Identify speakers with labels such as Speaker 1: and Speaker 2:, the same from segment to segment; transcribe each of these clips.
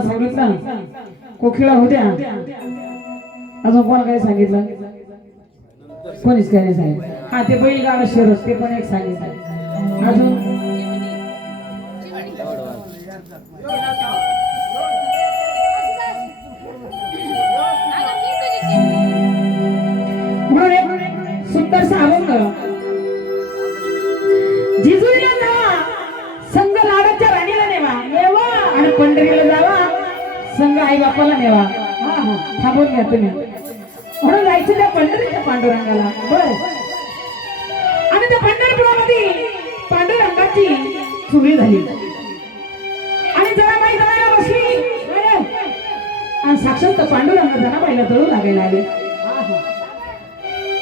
Speaker 1: कोणाला सांगितलं? कोकिळा होत्या? अजून कोण काय सांगितलं? कोणीच काय नाही सांगितलं. हा ते बैलगाडा शरद ते पण एक सांगितलं. अजून? म्हणून एक जावा संघ लाडाच्या राणीला नेवा. नेवा. आणि पंढरीला जावा. संघ आई बापाला नेवा. हा थांबून घ्या तुम्ही. म्हणून जायचं त्या पंढरीच्या पांडुरंगाला. बर. आणि त्या पंढरपुरामध्ये पांडुरंगाची चुरी झाली. आणि जनाबाई जनाला बसली. आणि साक्षात त्या पांडुरंग जनाबाईला तळू लागायला आले.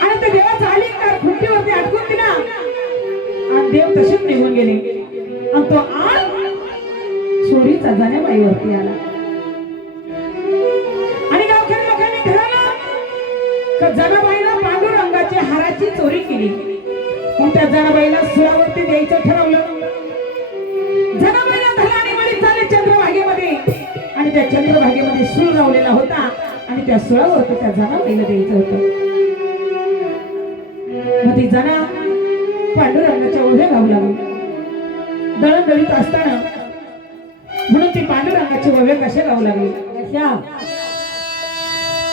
Speaker 1: आणि ते देवा आली का खुर्चीवरती अटकून दिला आणि देव तसेच निघून गेले. आणि तो आज चोरीचा जाण्याबाईवरती आला. तर जनाबाईनं पांडुरंगाची हाराची चोरी केली? मग त्या जनाबाईला सुरावरती द्यायचं ठरवलं. जनाबाईला धलाने मध्ये चाले चंद्रभागेमध्ये. आणि त्या चंद्रभागेमध्ये सूळ लावलेला होता. आणि त्या सुळावरती त्या जनाबाईला द्यायचं होतं. मग ती जना पांडुरंगाच्या ओढ्या गाऊ लागली. दळण दळीत असताना म्हणून ती पांडुरंगाची ओव्या कशा गाऊ लागली? कशा?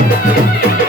Speaker 1: Música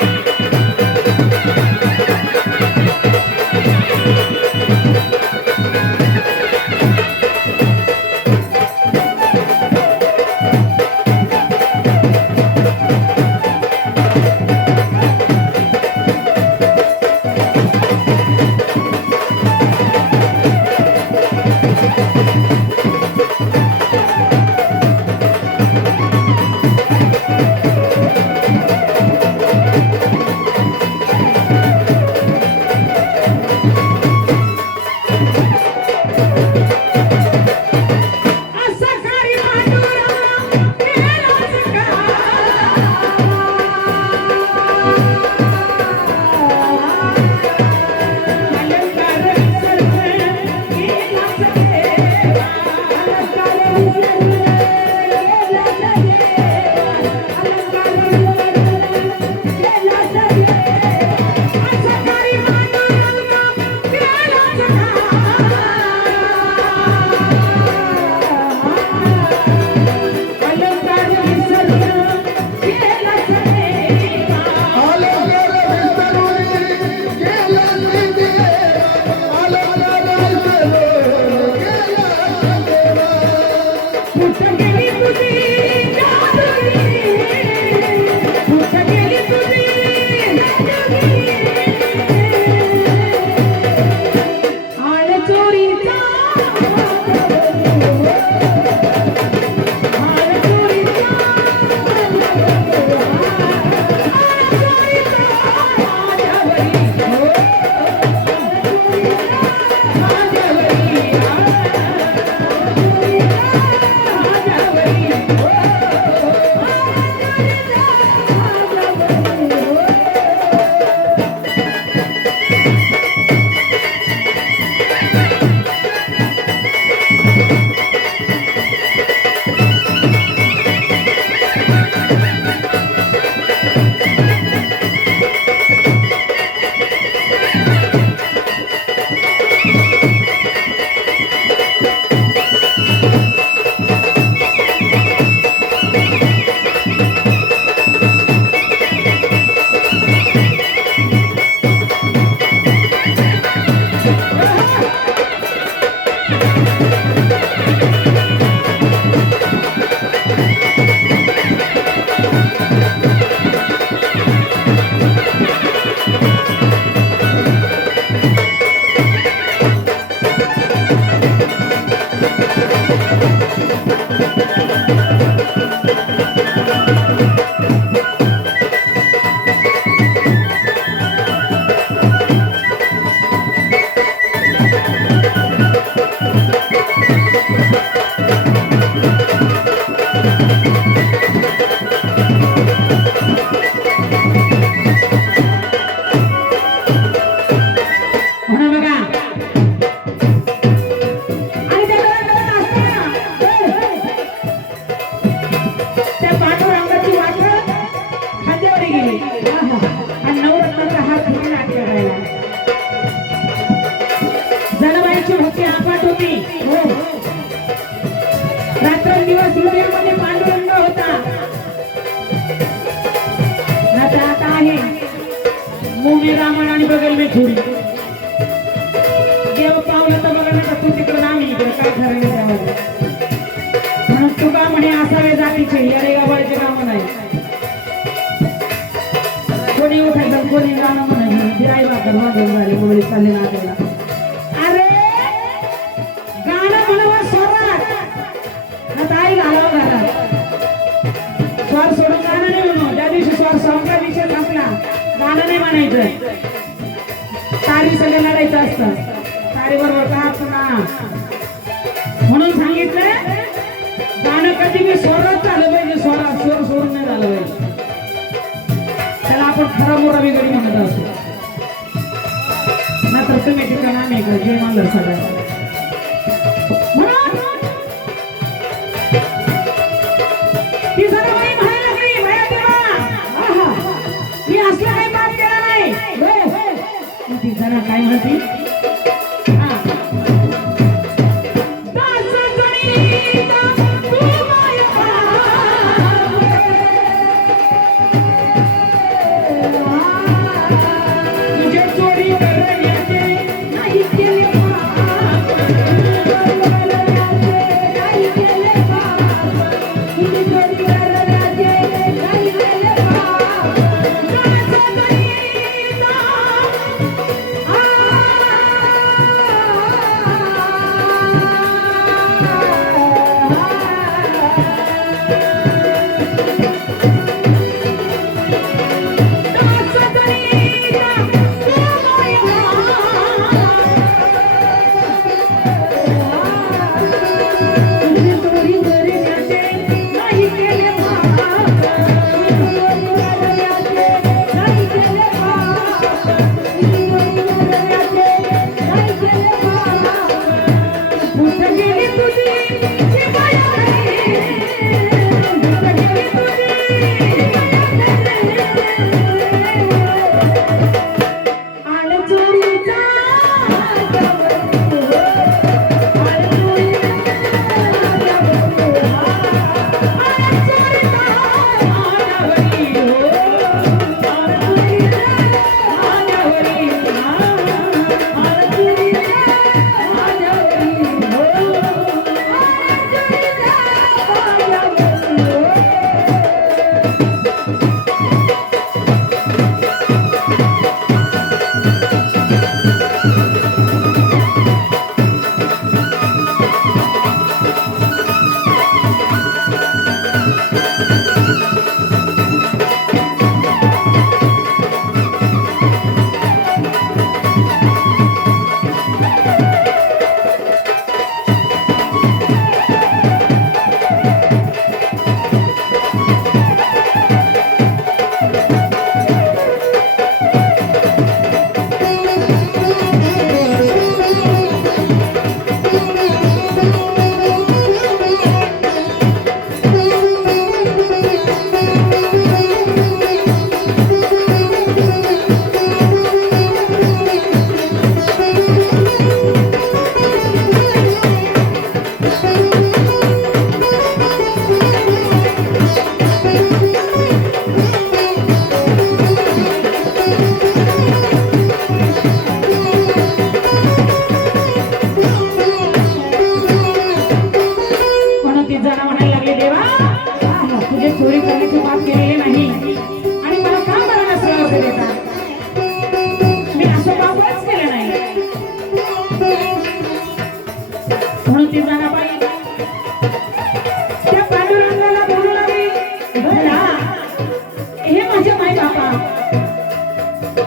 Speaker 1: मूवी रामायण आणि बघेल मी थोडी. देव पावलं तर बघा नका तू तिकडं आम्ही इकडे काय ठरवलं त्यामध्ये म्हणून तू का म्हणे असावे जातीचे? या रेगाबाळचे काम नाही कोणी उठायचं कोणी जाणं म्हणायचं? गिराई बाकर वाजवून झाले मुली चालले नात्याला गाणं म्हणायचं तारी सगळे लढायचं असतं तारी बरोबर का पुन्हा म्हणून सांगितलं गाणं कधी मी स्वरात झालं पाहिजे स्वरा स्वर सोडून नाही झालं पाहिजे. त्याला आपण खरा मोरा बिगडी म्हणत असतो. नाहीतर तुम्ही ठिकाण आम्ही का जय मांजर सगळं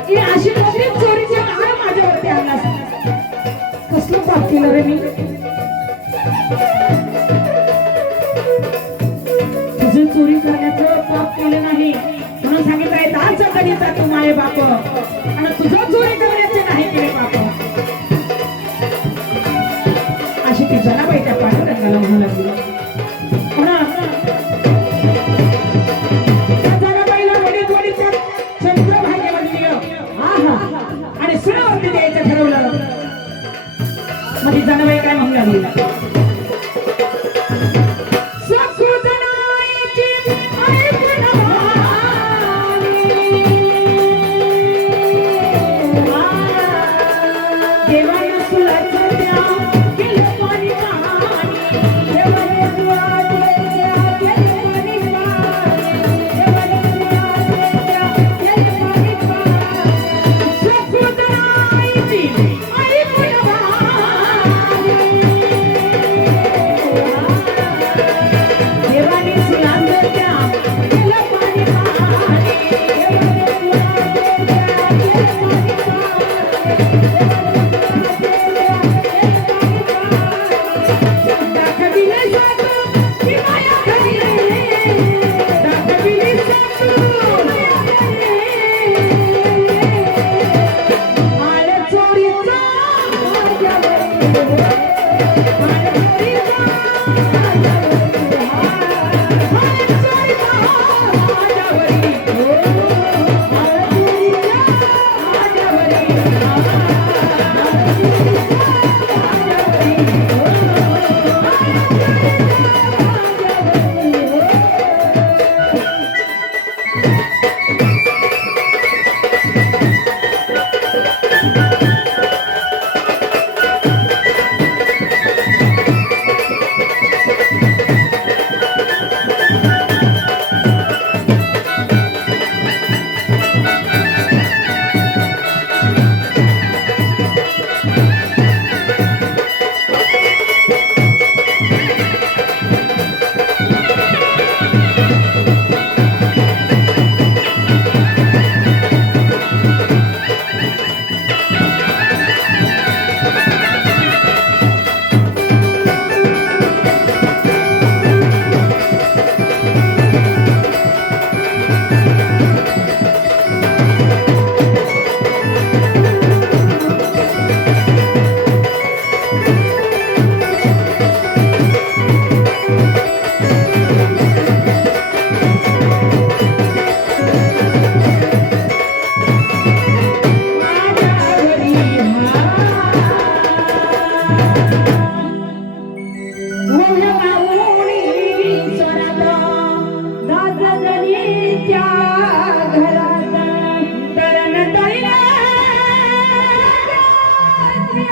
Speaker 1: ही अशी मोठी चोरीचे आळ माझ्यावरती आणलास कसलं पाप केलं रे मी? तुझे चोरी करण्याचं पाप केलं नाही. म्हणून सांगितलंय दास कधीचा तू माये बाप. आणि तुझं चोरी करण्याचे नाही केले बाप.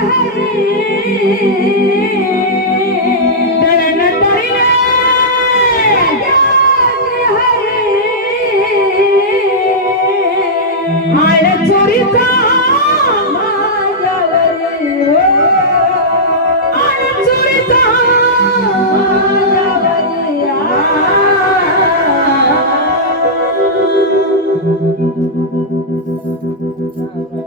Speaker 2: hari